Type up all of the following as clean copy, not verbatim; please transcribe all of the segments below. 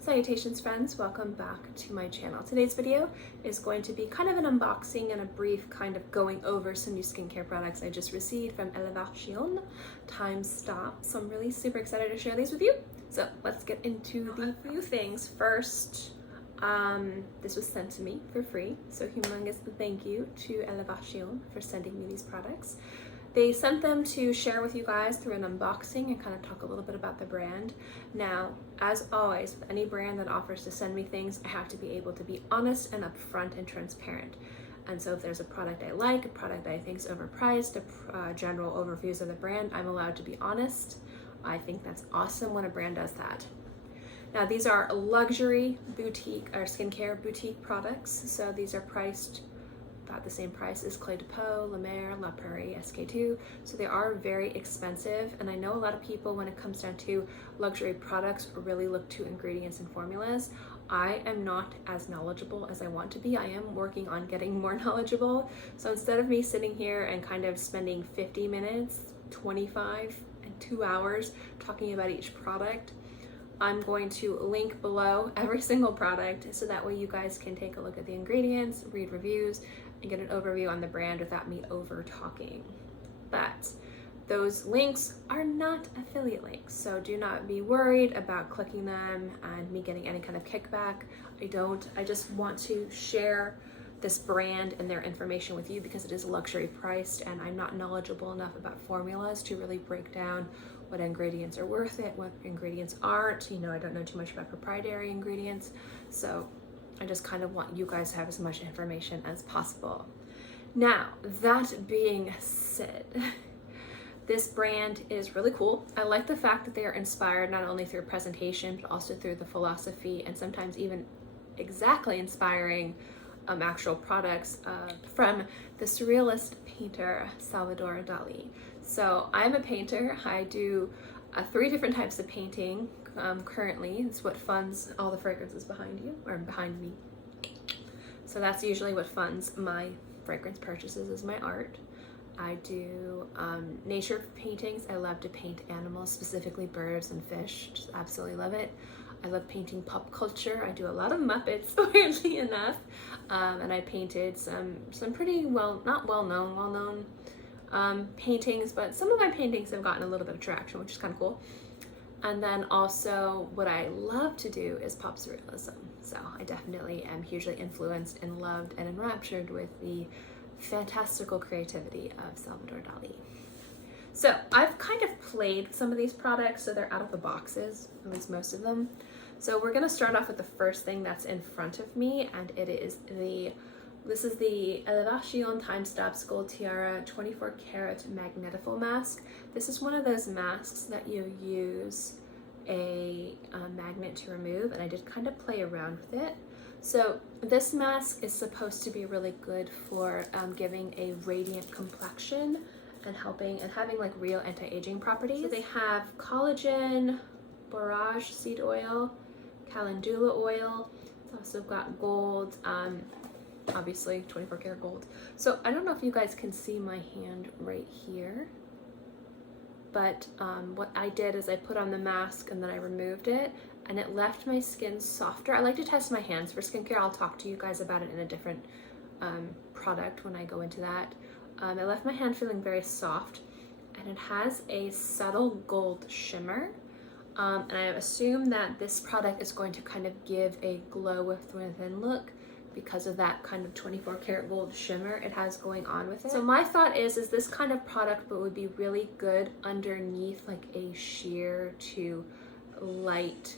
Salutations friends, welcome back to my channel. Today's video is going to be kind of an unboxing and a brief kind of going over some new skincare products I just received from Elevatione Time Stops. So I'm really super excited to share these with you. So let's get into the few things. First, this was sent to me for free. So humongous thank you to Elevatione for sending me these products. They sent them to share with you guys through an unboxing and kind of talk a little bit about the brand. Now, as always, with any brand that offers to send me things, I have to be able to be honest and upfront and transparent. And so if there's a product I like, a product that I think is overpriced, general overviews of the brand, I'm allowed to be honest. I think that's awesome when a brand does that. Now, these are luxury boutique or skincare boutique products. So these are priced about the same price as Clé de Peau, La Mer, La Prairie, SK2. So they are very expensive. And I know a lot of people, when it comes down to luxury products, really look to ingredients and formulas. I am not as knowledgeable as I want to be. I am working on getting more knowledgeable. So instead of me sitting here and kind of spending 50 minutes, 25, and 2 hours talking about each product, I'm going to link below every single product so that way you guys can take a look at the ingredients, read reviews, and get an overview on the brand without me over talking. But those links are not affiliate links, so do not be worried about clicking them and me getting any kind of kickback. I just want to share this brand and their information with you because it is luxury priced and I'm not knowledgeable enough about formulas to really break down what ingredients are worth it, what ingredients aren't. I don't know too much about proprietary ingredients, so I just kind of want you guys to have as much information as possible. Now, that being said, this brand is really cool. I like the fact that they are inspired not only through presentation, but also through the philosophy and sometimes even exactly inspiring actual products from the surrealist painter Salvador Dali. So I'm a painter. I do 3 different types of painting currently. It's what funds all the fragrances behind you, or behind me. So that's usually what funds my fragrance purchases, is my art. I do nature paintings. I love to paint animals, specifically birds and fish. Just absolutely love it. I love painting pop culture. I do a lot of Muppets, weirdly enough. And I painted some pretty not well-known paintings, but some of my paintings have gotten a little bit of traction, which is kind of cool. And then also what I love to do is pop surrealism. So I definitely am hugely influenced and loved and enraptured with the fantastical creativity of Salvador Dali. So I've kind of played with some of these products, so they're out of the boxes, at least most of them. So we're gonna start off with the first thing that's in front of me, and it is this is the Elevatione Time Stops Gold Tiara 24 Karat Magnetical Mask. This is one of those masks that you use a magnet to remove, and I did kind of play around with it. So this mask is supposed to be really good for giving a radiant complexion and having like real anti-aging properties. So they have collagen, borage seed oil, calendula oil. It's also got gold, obviously 24 karat gold. So I don't know if you guys can see my hand right here, but what I did is I put on the mask and then I removed it, and it left my skin softer. I like to test my hands for skincare. I'll talk to you guys about it in a different product when I go into that. It left my hand feeling very soft, and it has a subtle gold shimmer. And I assume that this product is going to kind of give a glow within look because of that kind of 24 karat gold shimmer it has going on with it. So my thought is this kind of product but would be really good underneath like a sheer to light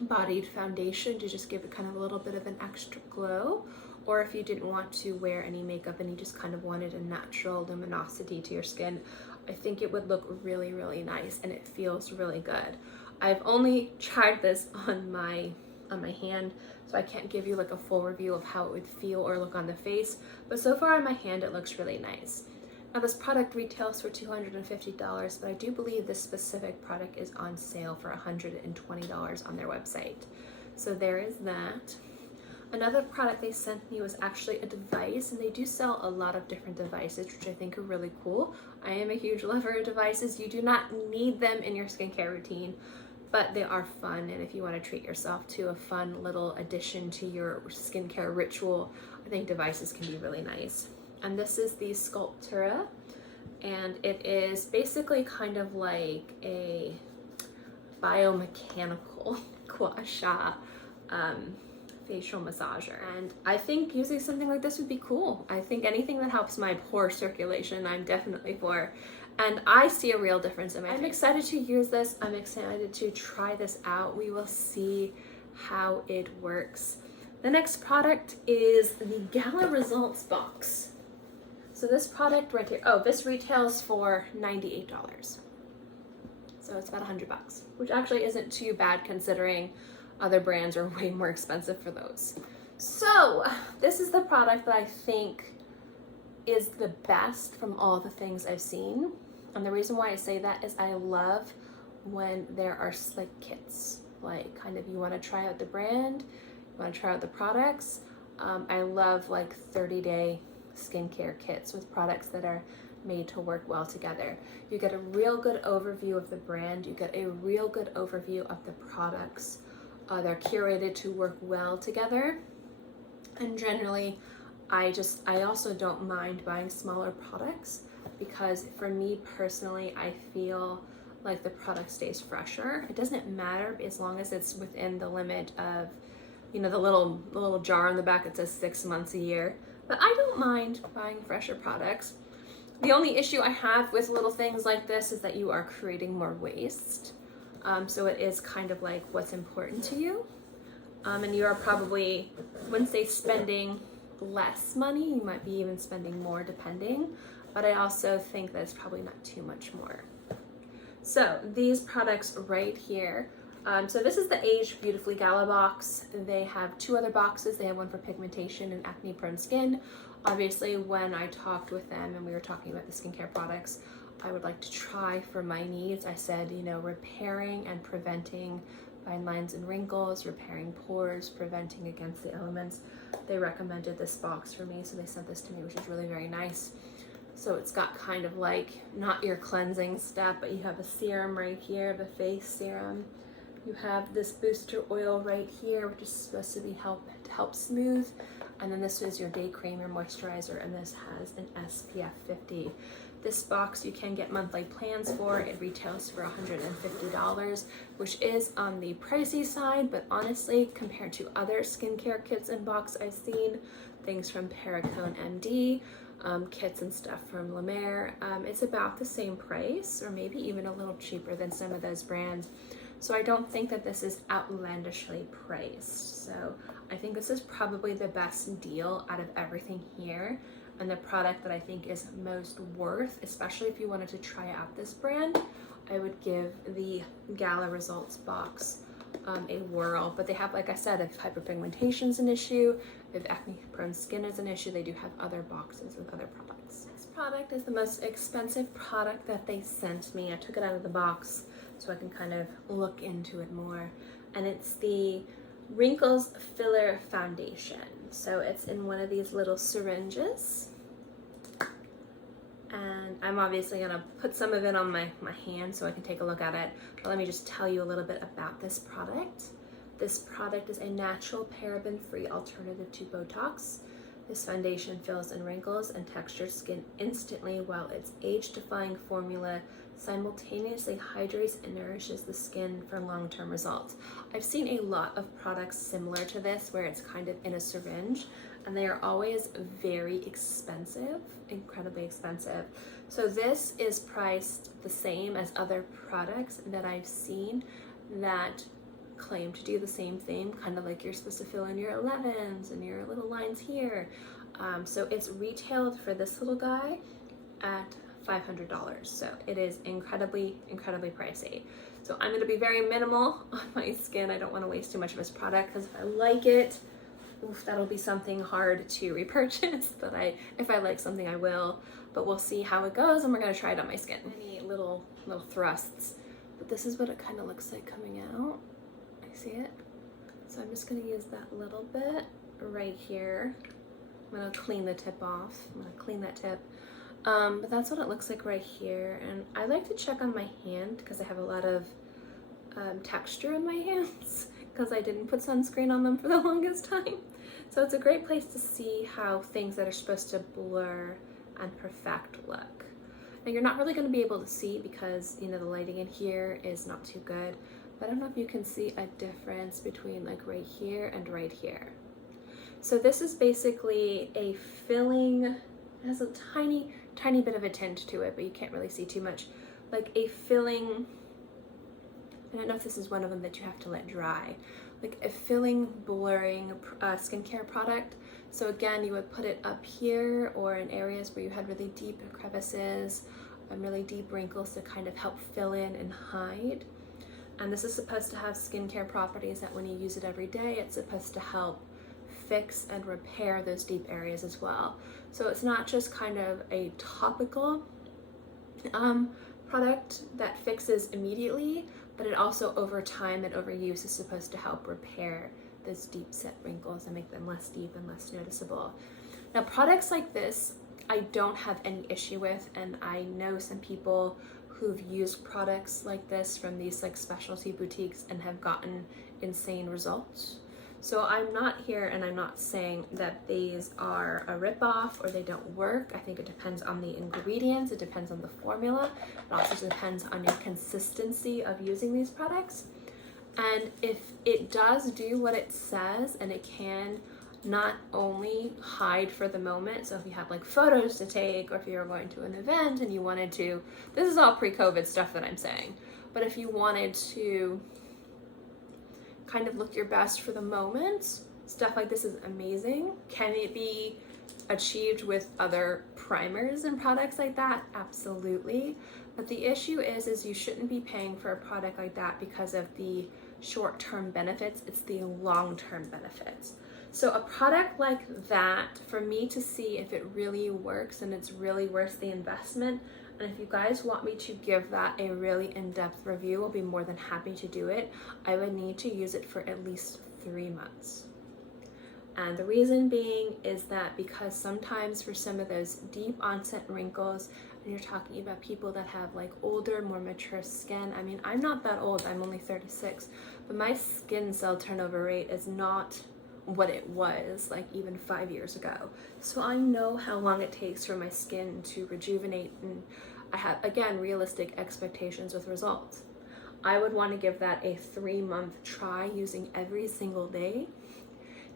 bodied foundation to just give it kind of a little bit of an extra glow. Or if you didn't want to wear any makeup and you just kind of wanted a natural luminosity to your skin, I think it would look really, really nice, and it feels really good. I've only tried this on my hand, so I can't give you like a full review of how it would feel or look on the face, but so far on my hand it looks really nice. Now this product retails for $250, but I do believe this specific product is on sale for $120 on their website. So there is that. Another product they sent me was actually a device, and they do sell a lot of different devices, which I think are really cool. I am a huge lover of devices. You do not need them in your skincare routine. but they are fun, and if you want to treat yourself to a fun little addition to your skincare ritual, I think devices can be really nice. And this is the Sculptura, and it is basically kind of like a biomechanical gua sha facial massager, and I think using something like this would be cool. I think anything that helps my pore circulation, I'm definitely for, and I see a real difference in my face. I'm excited to use this. I'm excited to try this out. We will see how it works. The next product is the Gala Results box. So this product right here, oh, this retails for $98. So it's about $100, which actually isn't too bad considering other brands are way more expensive for those. So this is the product that I think is the best from all the things I've seen. And the reason why I say that is I love when there are like kits, like kind of you want to try out the brand, you want to try out the products. I love like 30-day skincare kits with products that are made to work well together. You get a real good overview of the brand, you get a real good overview of the products. They're curated to work well together, and generally I also don't mind buying smaller products, because for me personally, I feel like the product stays fresher. It doesn't matter as long as it's within the limit of, you know, the little jar on the back that says 6 months a year, but I don't mind buying fresher products. The only issue I have with little things like this is that you are creating more waste. So it is kind of like what's important to you. And you are probably, I wouldn't say spending less money, you might be even spending more depending, but I also think that it's probably not too much more. So these products right here, so this is the Age Beautifully Gala box. They have 2 other boxes. They have one for pigmentation and acne prone skin. Obviously, when I talked with them and we were talking about the skincare products I would like to try for my needs, I said, you know, repairing and preventing fine lines and wrinkles, repairing pores, preventing against the elements. They recommended this box for me, so they sent this to me, which is really very nice. So it's got kind of like, not your cleansing step, but you have a serum right here, the face serum. You have this booster oil right here, which is supposed to be help smooth. And then this is your day cream, your moisturizer, and this has an SPF 50. This box you can get monthly plans for. It retails for $150, which is on the pricey side, but honestly, compared to other skincare kits and box I've seen, things from Perricone MD, kits and stuff from La Mer, it's about the same price, or maybe even a little cheaper than some of those brands. So I don't think that this is outlandishly priced. So I think this is probably the best deal out of everything here, and the product that I think is most worth, especially if you wanted to try out this brand, I would give the Gala Results box a whirl. But they have, like I said, if hyperpigmentation is an issue, if acne prone skin is an issue, they do have other boxes with other products. This product is the most expensive product that they sent me. I took it out of the box so I can kind of look into it more, and it's the Wrinkles Filler Foundation. So it's in one of these little syringes, and I'm obviously gonna put some of it on my hand so I can take a look at it, but let me just tell you a little bit about this product. This product is a natural paraben-free alternative to Botox. This foundation fills in wrinkles and textures skin instantly, while its age-defying formula simultaneously hydrates and nourishes the skin for long-term results. I've seen a lot of products similar to this where it's kind of in a syringe, and they are always very expensive, incredibly expensive. So this is priced the same as other products that I've seen that claim to do the same thing, kind of like you're supposed to fill in your 11s and your little lines here. So it's retailed for this little guy at $500. So it is incredibly, incredibly pricey. So I'm gonna be very minimal on my skin. I don't wanna waste too much of this product, because if I like it, oof, that'll be something hard to repurchase. But if I like something, I will. But we'll see how it goes, and we're gonna try it on my skin. Any little thrusts. But this is what it kind of looks like coming out. I see it. So I'm just gonna use that little bit right here. I'm gonna clean the tip off. I'm gonna clean that tip. But that's what it looks like right here. And I like to check on my hand because I have a lot of texture in my hands because I didn't put sunscreen on them for the longest time. So it's a great place to see how things that are supposed to blur and perfect look. Now you're not really going to be able to see because, you know, the lighting in here is not too good, but I don't know if you can see a difference between like right here and right here. So this is basically a filling. It has a tiny bit of a tint to it, but you can't really see too much. Like a filling, I don't know if this is one of them that you have to let dry, like a filling blurring skincare product. So again, you would put it up here or in areas where you had really deep crevices, really deep wrinkles to kind of help fill in and hide. And this is supposed to have skincare properties that when you use it every day, it's supposed to help fix and repair those deep areas as well. So it's not just kind of a topical product that fixes immediately, but it also over time and over use is supposed to help repair those deep set wrinkles and make them less deep and less noticeable. Now products like this I don't have any issue with, and I know some people who've used products like this from these like specialty boutiques and have gotten insane results. So I'm not here and I'm not saying that these are a ripoff or they don't work. I think it depends on the ingredients, it depends on the formula, it also depends on your consistency of using these products. And if it does do what it says, and it can not only hide for the moment, so if you have like photos to take, or if you're going to an event and you wanted to, this is all pre-COVID stuff that I'm saying, but if you wanted to kind of look your best for the moment, stuff like this is amazing. Can it be achieved with other primers and products like that? Absolutely. But the issue is you shouldn't be paying for a product like that because of the short-term benefits. It's the long-term benefits. So a product like that, for me to see if it really works and it's really worth the investment, and if you guys want me to give that a really in-depth review, I'll be more than happy to do it. I would need to use it for at least 3 months. And the reason being is that because sometimes for some of those deep onset wrinkles, and you're talking about people that have like older, more mature skin. I mean, I'm not that old, I'm only 36, but my skin cell turnover rate is not what it was like even 5 years ago. So I know how long it takes for my skin to rejuvenate, and I have, again, realistic expectations with results. I would want to give that a 3-month try using every single day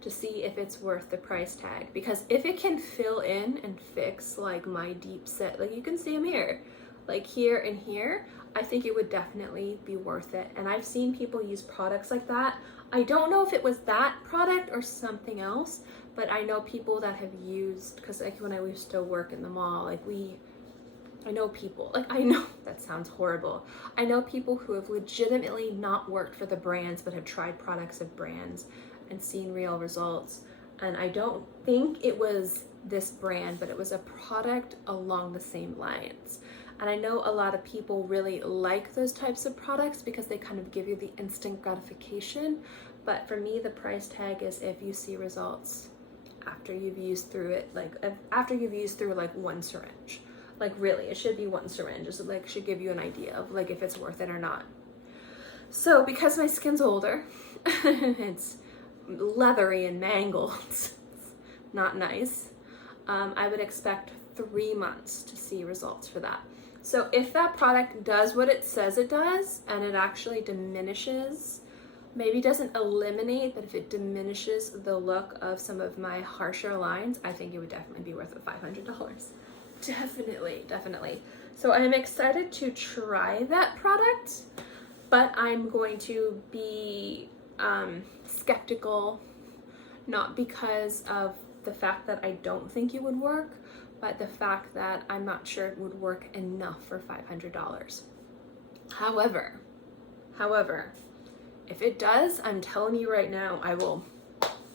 to see if it's worth the price tag. Because if it can fill in and fix like my deep set, like you can see them here, like here and here, I think it would definitely be worth it. And I've seen people use products like that. I don't know if it was that product or something else, but I know people that have used, because like when I used to work in the mall, like I know people, like I know, that sounds horrible. I know people who have legitimately not worked for the brands, but have tried products of brands and seen real results. And I don't think it was this brand, but it was a product along the same lines. And I know a lot of people really like those types of products because they kind of give you the instant gratification. But for me, the price tag is if you see results after you've used through it, like after you've used through like 1 syringe. Like really, it should be 1 syringe. It's like should give you an idea of like if it's worth it or not. So because my skin's older, it's leathery and mangled, it's not nice. I would expect 3 months to see results for that. So if that product does what it says it does, and it actually diminishes, maybe doesn't eliminate, but if it diminishes the look of some of my harsher lines, I think it would definitely be worth the $500. Definitely. So I'm excited to try that product, but I'm going to be skeptical, not because of the fact that I don't think it would work, but the fact that I'm not sure it would work enough for $500. However, if it does, I'm telling you right now, I will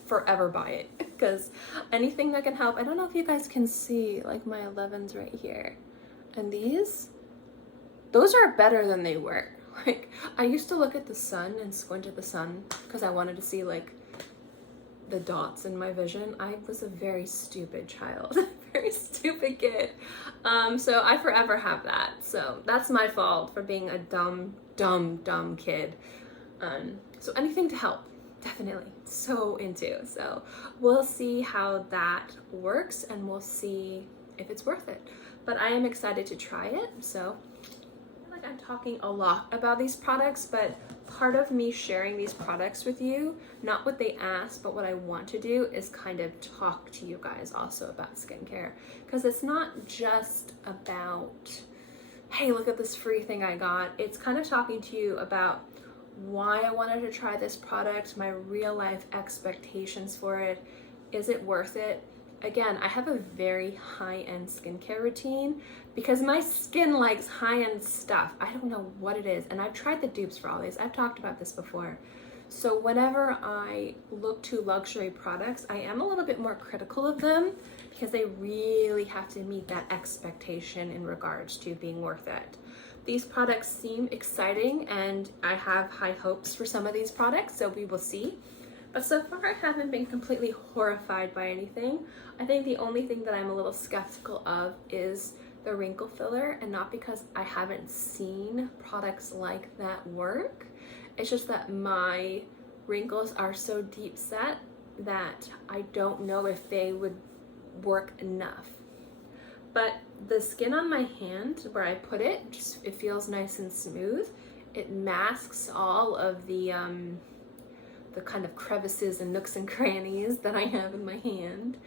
forever buy it, because anything that can help. I don't know if you guys can see like my 11s right here, and those are better than they were. Like I used to look at the sun and squint at the sun because I wanted to see like the dots in my vision. I was a very stupid child, very stupid kid. So I forever have that. So that's my fault for being a dumb dumb kid. So anything to help, definitely so into. So we'll see how that works and we'll see if it's worth it. But I am excited to try it. So I feel like I'm talking a lot about these products, but part of me sharing these products with you, not what they asked, but what I want to do is kind of talk to you guys also about skincare. Because it's not just about, hey, look at this free thing I got. It's kind of talking to you about why I wanted to try this product, my real life expectations for it. Is it worth it? Again, I have a very high-end skincare routine because my skin likes high-end stuff. I don't know what it is, and I've tried the dupes for all these. I've talked about this before. So whenever I look to luxury products, I am a little bit more critical of them because they really have to meet that expectation in regards to being worth it. These products seem exciting and I have high hopes for some of these products, so we will see. But so far I haven't been completely horrified by anything. I think the only thing that I'm a little skeptical of is the wrinkle filler, and not because I haven't seen products like that work. It's just that my wrinkles are so deep set that I don't know if they would work enough. But the skin on my hand where I put it, it feels nice and smooth. It masks all of the kind of crevices and nooks and crannies that I have in my hand.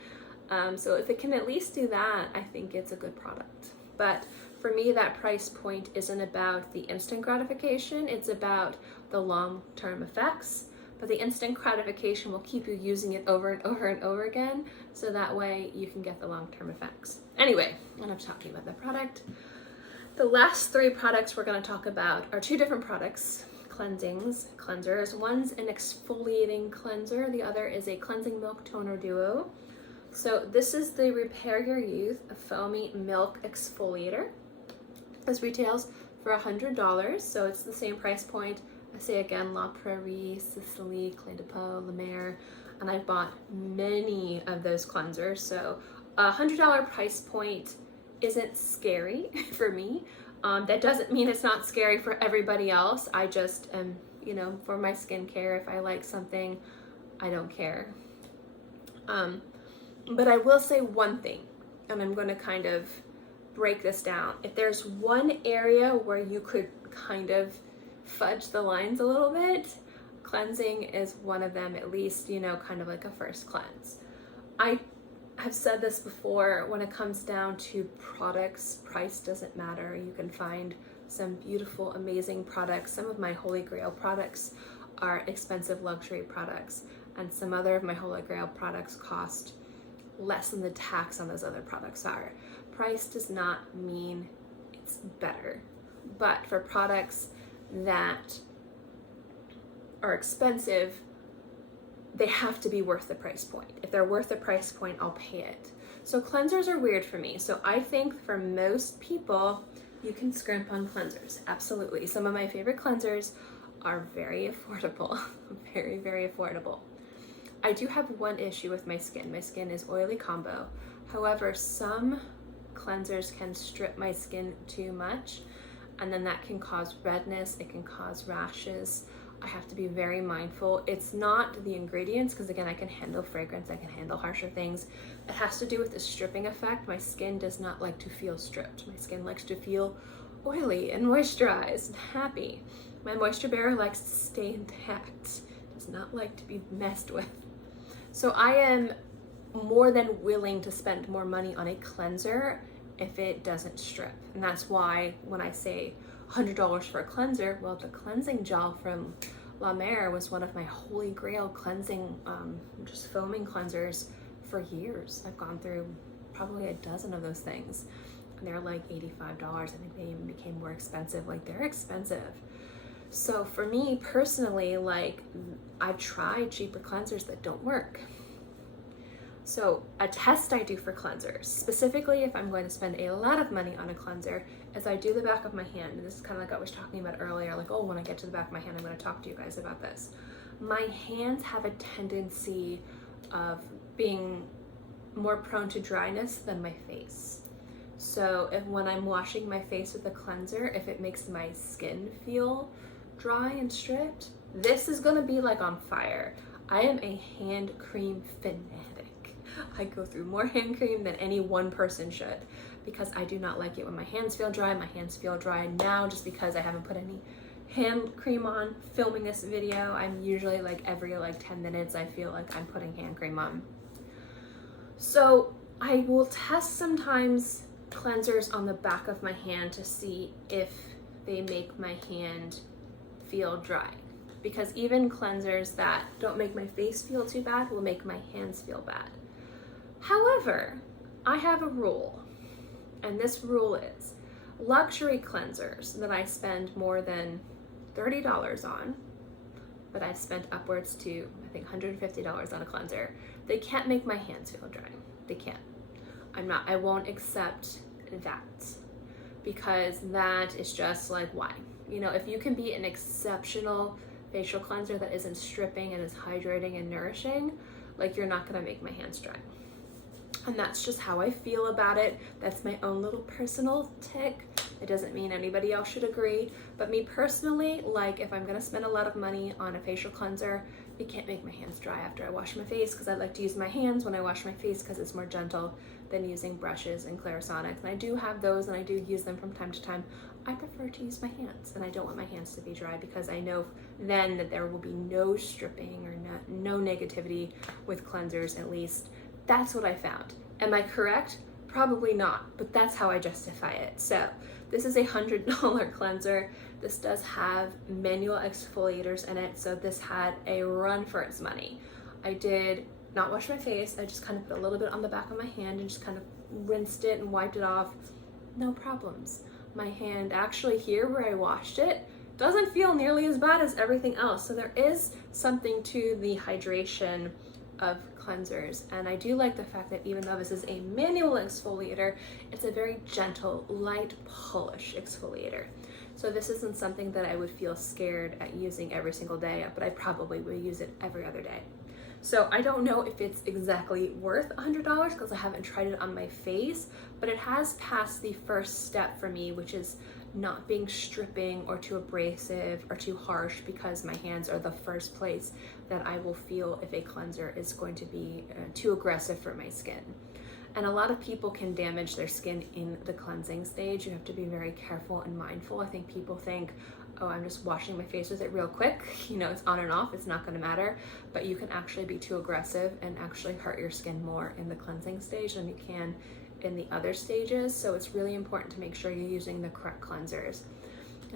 So if it can at least do that, I think it's a good product. But for me, that price point isn't about the instant gratification, it's about the long-term effects. But the instant gratification will keep you using it over and over and over again, so that way you can get the long-term effects. Anyway, enough talking about the product. The last three products we're going to talk about are two different products, cleansers. One's an exfoliating cleanser, the other is a cleansing milk toner duo. So this is the Repair Your Youth Foamy Milk Exfoliator. This retails for $100, so it's the same price point. I say again, La Prairie, Sicily, Clé de Peau, La Mer, and I've bought many of those cleansers. So a $100 price point isn't scary for me. That doesn't mean it's not scary for everybody else. I just am, for my skincare, if I like something, I don't care. But I will say one thing, and I'm going to kind of break this down. If there's one area where you could kind of fudge the lines a little bit, cleansing is one of them, at least, kind of like a first cleanse. I have said this before, when it comes down to products, price doesn't matter. You can find some beautiful, amazing products. Some of my Holy Grail products are expensive luxury products, and some other of my Holy Grail products cost less than the tax on those other products are. Price does not mean it's better, but for products that are expensive, they have to be worth the price point. If they're worth the price point, I'll pay it. So cleansers are weird for me. So I think for most people, you can scrimp on cleansers. Absolutely. Some of my favorite cleansers are very affordable, very, very affordable. I do have one issue with my skin. My skin is oily combo. However, some cleansers can strip my skin too much, and then that can cause redness, it can cause rashes. I have to be very mindful. It's not the ingredients, because again, I can handle fragrance, I can handle harsher things. It has to do with the stripping effect. My skin does not like to feel stripped. My skin likes to feel oily and moisturized and happy. My moisture barrier likes to stay intact, does not like to be messed with. So I am more than willing to spend more money on a cleanser if it doesn't strip. And that's why when I say $100 for a cleanser, well, the cleansing gel from La Mer was one of my Holy Grail cleansing, just foaming cleansers for years. I've gone through probably a dozen of those things, and they're like $85. I think they even became more expensive. Like, they're expensive. So for me personally, like, I've tried cheaper cleansers that don't work. So a test I do for cleansers, specifically if I'm going to spend a lot of money on a cleanser, is I do the back of my hand. And this is kind of like I was talking about earlier, like, oh, when I get to the back of my hand, I'm going to talk to you guys about this. My hands have a tendency of being more prone to dryness than my face. So if when I'm washing my face with a cleanser, if it makes my skin feel dry and stripped, this is gonna be like on fire. I am a hand cream fanatic. I go through more hand cream than any one person should because I do not like it when my hands feel dry. My hands feel dry now just because I haven't put any hand cream on filming this video. I'm usually like every 10 minutes I feel like I'm putting hand cream on. So I will test sometimes cleansers on the back of my hand to see if they make my hand feel dry, because even cleansers that don't make my face feel too bad will make my hands feel bad. However, I have a rule, and this rule is luxury cleansers that I spend more than $30 on, but I've spent upwards to I think $150 on a cleanser, they can't make my hands feel dry. They can't. I won't accept that, because that is just like, why? You know, if you can be an exceptional facial cleanser that isn't stripping and is hydrating and nourishing, like, you're not gonna make my hands dry. And that's just how I feel about it. That's my own little personal tick. It doesn't mean anybody else should agree, but me personally, like, if I'm gonna spend a lot of money on a facial cleanser, it can't make my hands dry after I wash my face, because I like to use my hands when I wash my face because it's more gentle than using brushes and Clarisonics. And I do have those and I do use them from time to time. I prefer to use my hands, and I don't want my hands to be dry because I know then that there will be no stripping or no negativity with cleansers, at least. That's what I found. Am I correct? Probably not, but that's how I justify it. So this is a $100 cleanser. This does have manual exfoliators in it, so this had a run for its money. I did not wash my face. I just kind of put a little bit on the back of my hand and just kind of rinsed it and wiped it off. No problems. My hand actually here where I washed it doesn't feel nearly as bad as everything else. So there is something to the hydration of cleansers, and I do like the fact that even though this is a manual exfoliator, it's a very gentle, light polish exfoliator. So this isn't something that I would feel scared at using every single day, but I probably would use it every other day. So I don't know if it's exactly worth $100 because I haven't tried it on my face, but it has passed the first step for me, which is not being stripping or too abrasive or too harsh, because my hands are the first place that I will feel if a cleanser is going to be too aggressive for my skin. And a lot of people can damage their skin in the cleansing stage. You have to be very careful and mindful. I think people think, oh, I'm just washing my face with it real quick. You know, it's on and off, it's not gonna matter. But you can actually be too aggressive and actually hurt your skin more in the cleansing stage than you can in the other stages. So it's really important to make sure you're using the correct cleansers.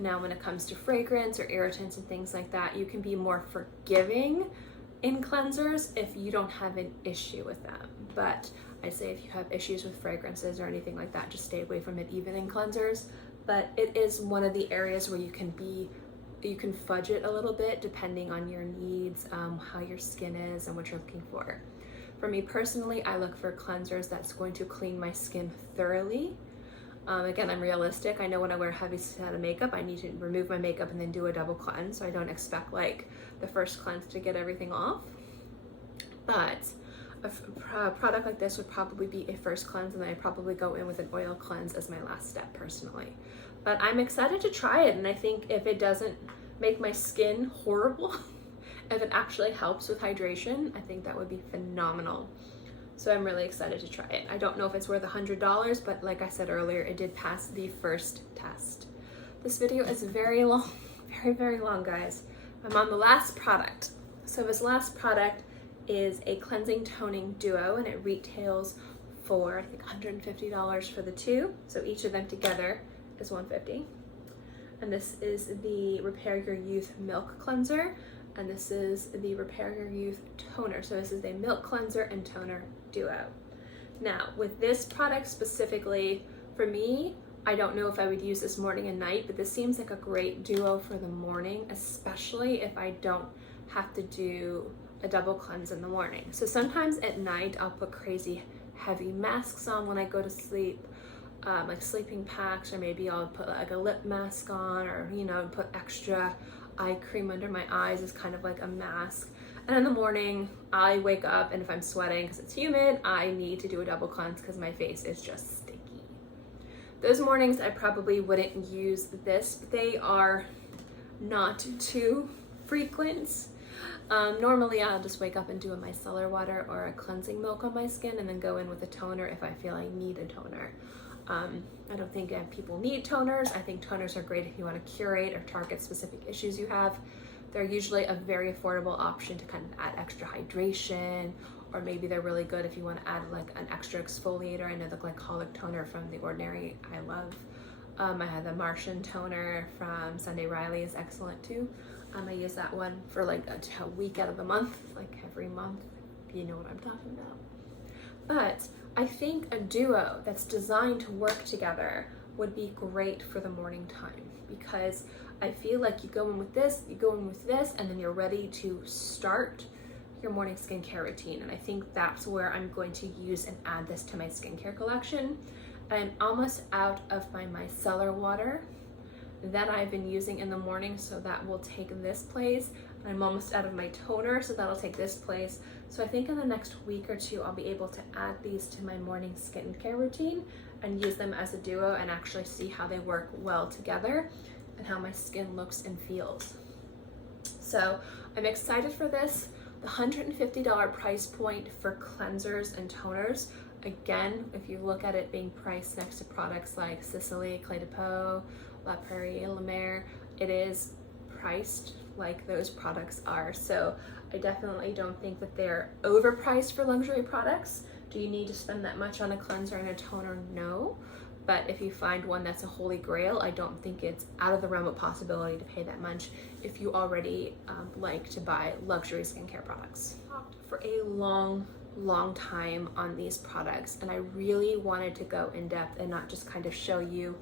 Now, when it comes to fragrance or irritants and things like that, you can be more forgiving in cleansers if you don't have an issue with them. But I say if you have issues with fragrances or anything like that, just stay away from it even in cleansers. But it is one of the areas where you can fudge it a little bit depending on your needs, how your skin is and what you're looking for. For me personally, I look for cleansers that's going to clean my skin thoroughly. Again, I'm realistic. I know when I wear a heavy set of makeup, I need to remove my makeup and then do a double cleanse. So I don't expect like the first cleanse to get everything off. But a product like this would probably be a first cleanse, and then I'd probably go in with an oil cleanse as my last step personally. But I'm excited to try it, and I think if it doesn't make my skin horrible, if it actually helps with hydration, I think that would be phenomenal. So I'm really excited to try it. I don't know if it's worth $100, but like I said earlier, it did pass the first test. This video is very long, very, very long, guys. I'm on the last product. So this last product is a cleansing toning duo, and it retails for I think $150 for the two. So each of them together is $150. And this is the Repair Your Youth Milk Cleanser, and this is the Repair Your Youth Toner. So this is a milk cleanser and toner duo. Now, with this product specifically, for me, I don't know if I would use this morning and night, but this seems like a great duo for the morning, especially if I don't have to do a double cleanse in the morning. So sometimes at night, I'll put crazy heavy masks on when I go to sleep, like sleeping packs, or maybe I'll put like a lip mask on, or, you know, put extra eye cream under my eyes as kind of like a mask. And in the morning, I wake up, and if I'm sweating because it's humid, I need to do a double cleanse because my face is just sticky. Those mornings I probably wouldn't use this, but they are not too frequent. Normally I'll just wake up and do a micellar water or a cleansing milk on my skin and then go in with a toner if I feel I need a toner. I don't think people need toners. I think toners are great if you want to curate or target specific issues you have. They're usually a very affordable option to kind of add extra hydration, or maybe they're really good if you want to add like an extra exfoliator. I know the glycolic toner from The Ordinary I love. I have the Martian toner from Sunday Riley is excellent too. I use that one for like a week out of the month, like every month, if you know what I'm talking about. But I think a duo that's designed to work together would be great for the morning time, because I feel like you go in with this, you go in with this, and then you're ready to start your morning skincare routine. And I think that's where I'm going to use and add this to my skincare collection. I'm almost out of my micellar water that I've been using in the morning, so that will take this place. I'm almost out of my toner, so that'll take this place. So I think in the next week or two, I'll be able to add these to my morning skincare routine and use them as a duo and actually see how they work well together and how my skin looks and feels. So I'm excited for this. The $150 price point for cleansers and toners, again, if you look at it being priced next to products like Sicily, Clé de Peau, La Prairie, La Mer, it is priced like those products are. So I definitely don't think that they're overpriced for luxury products. Do you need to spend that much on a cleanser and a toner? No. But if you find one that's a holy grail, I don't think it's out of the realm of possibility to pay that much if you already like to buy luxury skincare products. For a long time on these products, and I really wanted to go in depth and not just kind of show you,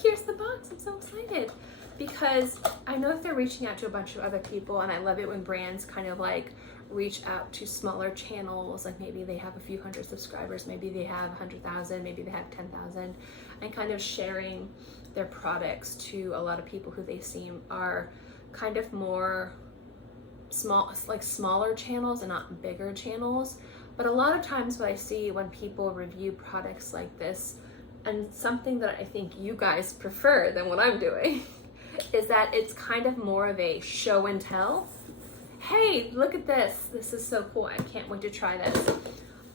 here's the box, I'm so excited. Because I know that they're reaching out to a bunch of other people, and I love it when brands kind of like reach out to smaller channels, like maybe they have a few hundred subscribers, maybe they have 100,000, maybe they have 10,000, and kind of sharing their products to a lot of people who they seem are kind of more small, like smaller channels and not bigger channels. But a lot of times what I see when people review products like this, and something that I think you guys prefer than what I'm doing, is that it's kind of more of a show and tell. Hey, look at this. This is so cool. I can't wait to try this.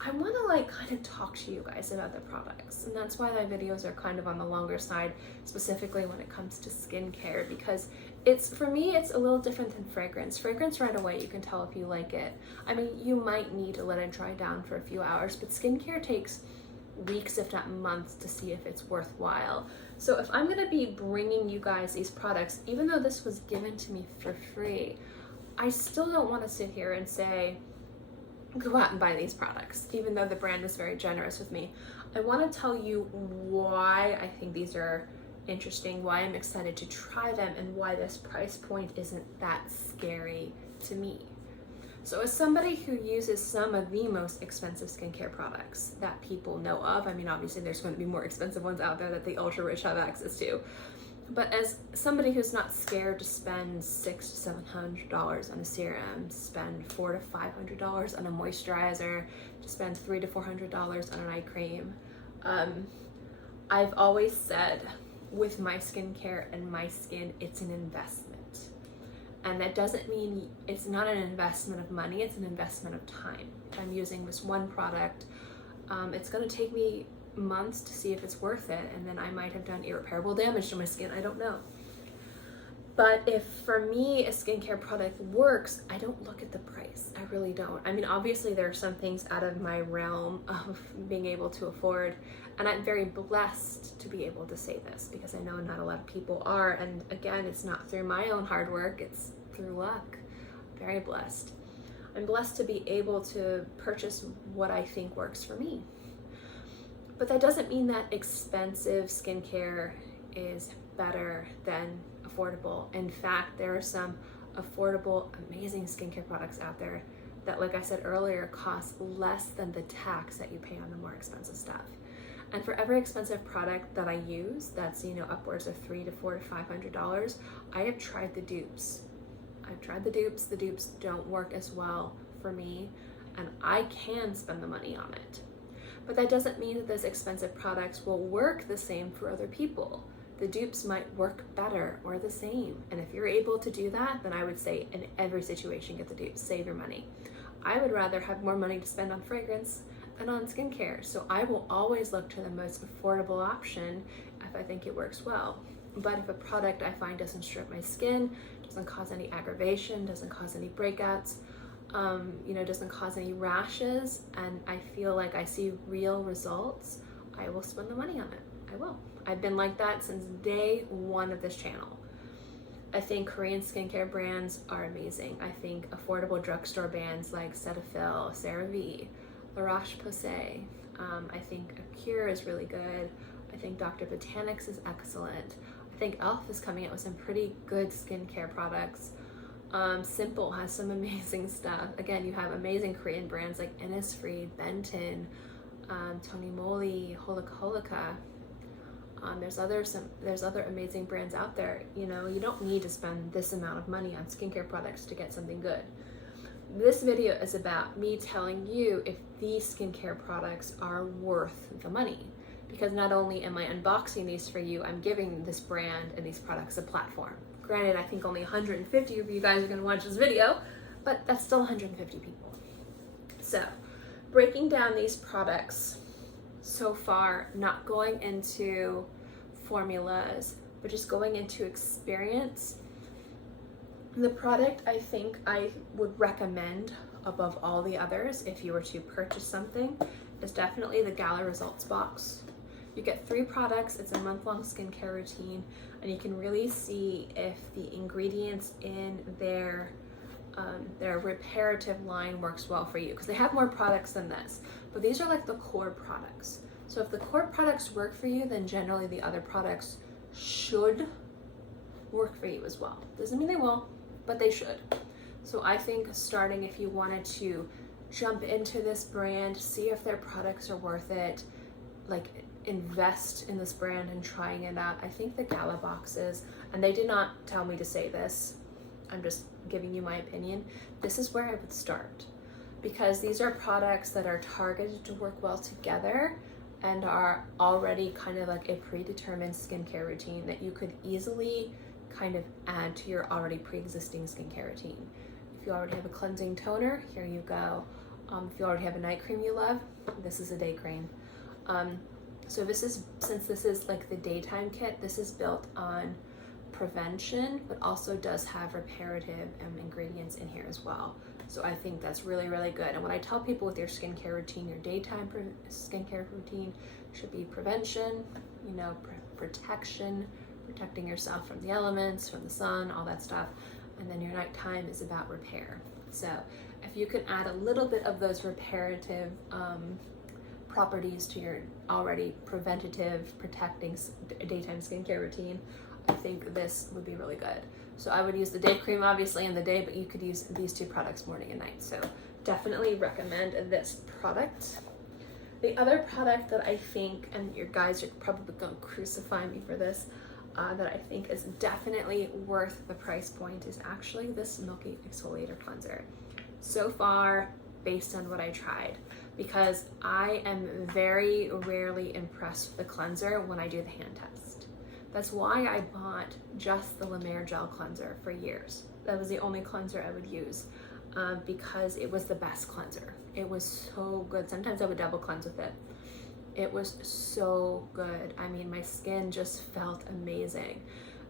I want to like kind of talk to you guys about the products, and that's why my videos are kind of on the longer side, specifically when it comes to skincare, because it's, for me, it's a little different than fragrance. Fragrance, right away, you can tell if you like it. I mean, you might need to let it dry down for a few hours, but skincare takes weeks, if not months, to see if it's worthwhile. So if I'm gonna be bringing you guys these products, even though this was given to me for free, I still don't want to sit here and say, go out and buy these products, even though the brand was very generous with me. I want to tell you why I think these are interesting, why I'm excited to try them, and why this price point isn't that scary to me. So as somebody who uses some of the most expensive skincare products that people know of, I mean, obviously there's going to be more expensive ones out there that the ultra rich have access to, but as somebody who's not scared to spend $600 to $700 on a serum, spend $400 to $500 on a moisturizer, to spend $300 to $400 on an eye cream, I've always said with my skincare and my skin, it's an investment. And that doesn't mean it's not an investment of money, it's an investment of time. If I'm using this one product, it's gonna take me months to see if it's worth it, and then I might have done irreparable damage to my skin, I don't know. But if for me a skincare product works, I don't look at the price, I really don't. I mean, obviously there are some things out of my realm of being able to afford, and I'm very blessed to be able to say this, because I know not a lot of people are, and again, it's not through my own hard work, it's through luck. I'm very blessed. I'm blessed to be able to purchase what I think works for me. But that doesn't mean that expensive skincare is better than affordable. In fact, there are some affordable, amazing skincare products out there that, like I said earlier, cost less than the tax that you pay on the more expensive stuff. And for every expensive product that I use, that's, you know, upwards of $300 to $400 to $500, I have tried the dupes. I've tried the dupes. The dupes don't work as well for me, and I can spend the money on it. But that doesn't mean that those expensive products will work the same for other people. The dupes might work better or the same. And if you're able to do that, then I would say in every situation, get the dupes, save your money. I would rather have more money to spend on fragrance than on skincare. So I will always look to the most affordable option if I think it works well. But if a product I find doesn't strip my skin, doesn't cause any aggravation, doesn't cause any breakouts, doesn't cause any rashes, and I feel like I see real results, I will spend the money on it. I will. I've been like that since day one of this channel. I think Korean skincare brands are amazing. I think affordable drugstore brands like Cetaphil, CeraVe, La Roche-Posay. I think Acure is really good. I think Dr. Botanics is excellent. I think e.l.f. is coming out with some pretty good skincare products. Simple has some amazing stuff. Again, you have amazing Korean brands like Innisfree, Benton, Tony Moly, Holika Holika. There's other amazing brands out there. You don't need to spend this amount of money on skincare products to get something good. This video is about me telling you if these skincare products are worth the money. Because not only am I unboxing these for you, I'm giving this brand and these products a platform. Granted, I think only 150 of you guys are gonna watch this video, but that's still 150 people. So, breaking down these products so far, not going into formulas, but just going into experience. The product I think I would recommend above all the others if you were to purchase something is definitely the Gala Results box. You get 3 products, it's a month-long skincare routine, and you can really see if the ingredients in their reparative line works well for you, because they have more products than this, but these are like the core products. So if the core products work for you, then generally the other products should work for you as well. Doesn't mean they will, but they should. So I think starting, if you wanted to jump into this brand, see if their products are worth it, like invest in this brand and trying it out, I think the Gala boxes, and they did not tell me to say this, I'm just giving you my opinion, this is where I would start, because these are products that are targeted to work well together and are already kind of like a predetermined skincare routine that you could easily kind of add to your already pre-existing skincare routine. If you already have a cleansing toner, here you go. If you already have a night cream you love, this is a day cream. So since this is like the daytime kit, this is built on prevention, but also does have reparative ingredients in here as well. So I think that's really, really good. And when I tell people with your skincare routine, your daytime skincare routine should be prevention, protection, protecting yourself from the elements, from the sun, all that stuff. And then your nighttime is about repair. So if you can add a little bit of those reparative properties to your already preventative, protecting daytime skincare routine, I think this would be really good. So I would use the day cream obviously in the day, but you could use these 2 products morning and night. So definitely recommend this product. The other product that I think, and your guys are probably gonna crucify me for this, that I think is definitely worth the price point is actually this Milky Exfoliator Cleanser. So far, based on what I tried, because I am very rarely impressed with the cleanser when I do the hand test. That's why I bought just the La Mer Gel Cleanser for years. That was the only cleanser I would use because it was the best cleanser. It was so good. Sometimes I would double cleanse with it. It was so good. I mean, my skin just felt amazing.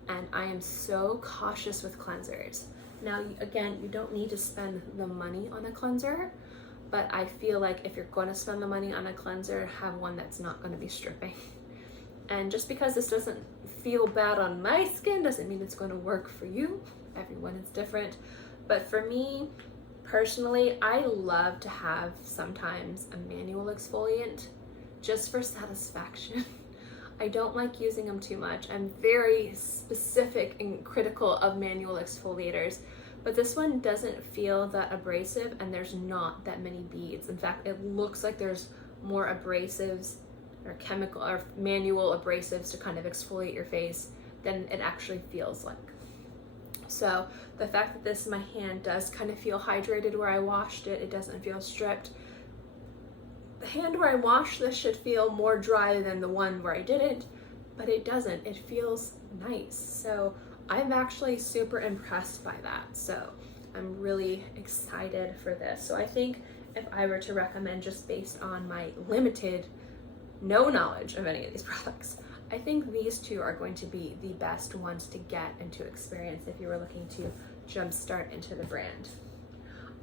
And I am so cautious with cleansers. Now, again, you don't need to spend the money on a cleanser, but I feel like if you're going to spend the money on a cleanser, have one that's not going to be stripping. And just because this doesn't feel bad on my skin doesn't mean it's going to work for you. Everyone is different. But for me, personally, I love to have sometimes a manual exfoliant just for satisfaction. I don't like using them too much. I'm very specific and critical of manual exfoliators, but this one doesn't feel that abrasive and there's not that many beads. In fact, it looks like there's more abrasives or chemical or manual abrasives to kind of exfoliate your face than it actually feels like. So the fact that this, my hand does kind of feel hydrated where I washed it, it doesn't feel stripped. hand where I washed this should feel more dry than the one where I didn't, but it doesn't. It feels nice. So I'm actually super impressed by that. So I'm really excited for this. So I think if I were to recommend, just based on my limited no knowledge of any of these products, I think these two are going to be the best ones to get and to experience if you were looking to jumpstart into the brand.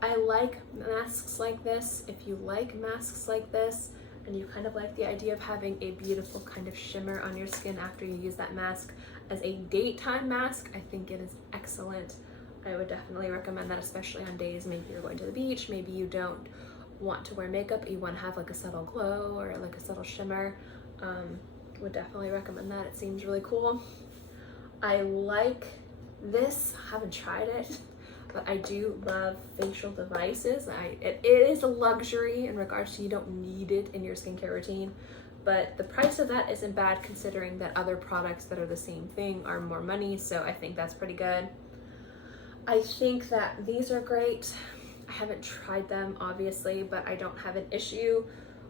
I like masks like this. If you like masks like this and you kind of like the idea of having a beautiful kind of shimmer on your skin after you use that mask as a daytime mask, I think it is excellent. I would definitely recommend that, especially on days maybe you're going to the beach, maybe you don't want to wear makeup, but you want to have like a subtle glow or like a subtle shimmer. Would definitely recommend that. It seems really cool. I like this. I haven't tried it, but I do love facial devices. It is a luxury in regards to you don't need it in your skincare routine, but the price of that isn't bad considering that other products that are the same thing are more money, so I think that's pretty good. I think that these are great. I haven't tried them obviously, but I don't have an issue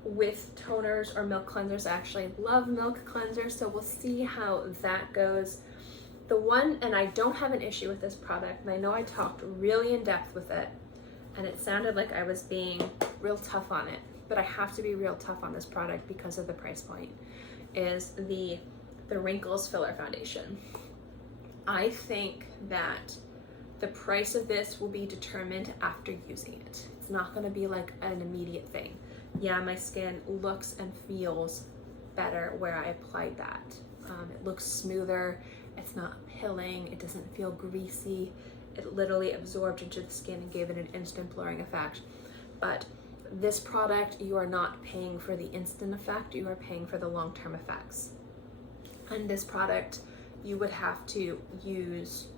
with toners or milk cleansers. I actually love milk cleansers, so we'll see how that goes. The one, and I don't have an issue with this product, and I know I talked really in depth with it, and it sounded like I was being real tough on it, but I have to be real tough on this product because of the price point, is the Wrinkles Filler Foundation. I think that the price of this will be determined after using it. It's not gonna be like an immediate thing. Yeah, my skin looks and feels better where I applied that. It looks smoother, it's not pilling, it doesn't feel greasy. It literally absorbed into the skin and gave it an instant blurring effect. But this product, you are not paying for the instant effect, you are paying for the long-term effects. And this product, you would have to use,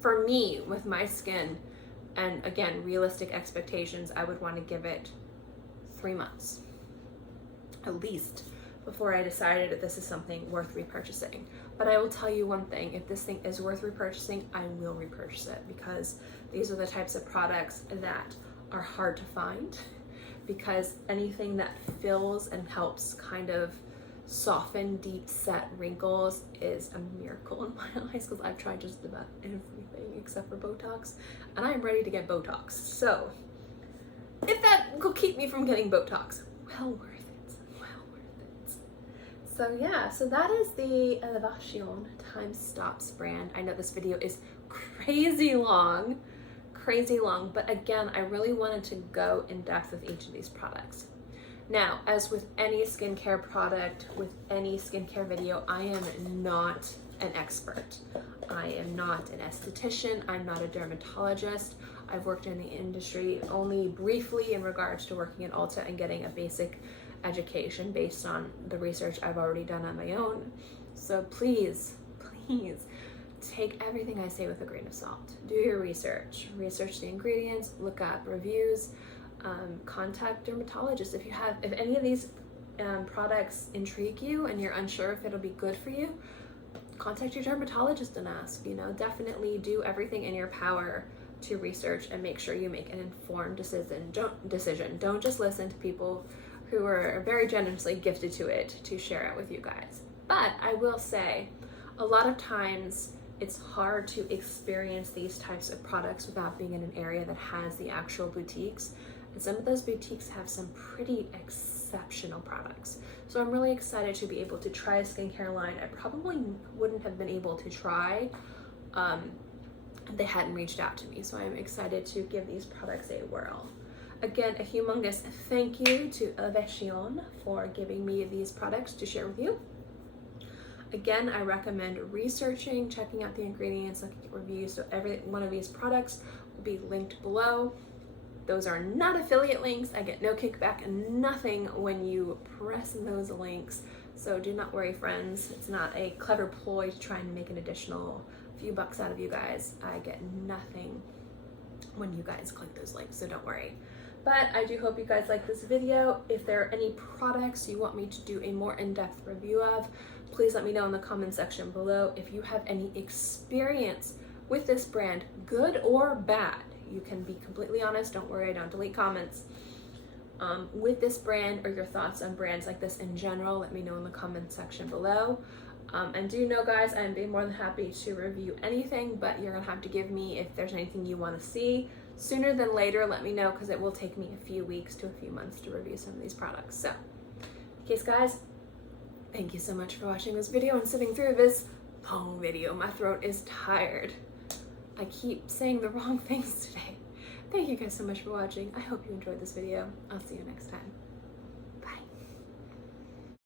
for me, with my skin, and again, realistic expectations, I would want to give it 3 months, at least, before I decided that this is something worth repurchasing. But I will tell you one thing, if this thing is worth repurchasing, I will repurchase it, because these are the types of products that are hard to find, because anything that fills and helps kind of soften deep set wrinkles is a miracle in my eyes, because I've tried just about everything except for Botox, and I'm ready to get Botox. So if that will keep me from getting Botox, well worth it, well worth it. So yeah, so that is the Elevatione Time Stops brand. I know this video is crazy long, but again, I really wanted to go in depth with each of these products. Now, as with any skincare product, with any skincare video, I am not an expert. I am not an esthetician, I'm not a dermatologist. I've worked in the industry only briefly in regards to working at Ulta and getting a basic education based on the research I've already done on my own. So please, please take everything I say with a grain of salt. Do your research the ingredients, look up reviews, contact dermatologists if any of these products intrigue you and you're unsure if it'll be good for you. Contact your dermatologist and ask. Definitely do everything in your power to research and make sure you make an informed decision. Don't just listen to people who are very generously gifted to it to share it with you guys. But I will say, a lot of times it's hard to experience these types of products without being in an area that has the actual boutiques. And some of those boutiques have some pretty exceptional products. So I'm really excited to be able to try a skincare line I probably wouldn't have been able to try if they hadn't reached out to me. So I'm excited to give these products a whirl. Again, a humongous thank you to Elevatione for giving me these products to share with you. Again, I recommend researching, checking out the ingredients, looking at reviews. So every one of these products will be linked below. Those are not affiliate links. I get no kickback and nothing when you press those links. So do not worry, friends. It's not a clever ploy to try and make an additional few bucks out of you guys. I get nothing when you guys click those links, so don't worry. But I do hope you guys like this video. If there are any products you want me to do a more in-depth review of, please let me know in the comment section below. If you have any experience with this brand, good or bad, you can be completely honest. Don't worry, I don't delete comments. with this brand, or your thoughts on brands like this in general. Let me know in the comment section below. And do know, guys, I'm being more than happy to review anything, but you're gonna have to give me, if there's anything you want to see sooner than later, let me know, because it will take me a few weeks to a few months to review some of these products. So, in case, guys, thank you so much for watching this video and sitting through this long video. My throat is tired. I keep saying the wrong things today. Thank you guys so much for watching. I hope you enjoyed this video. I'll see you next time.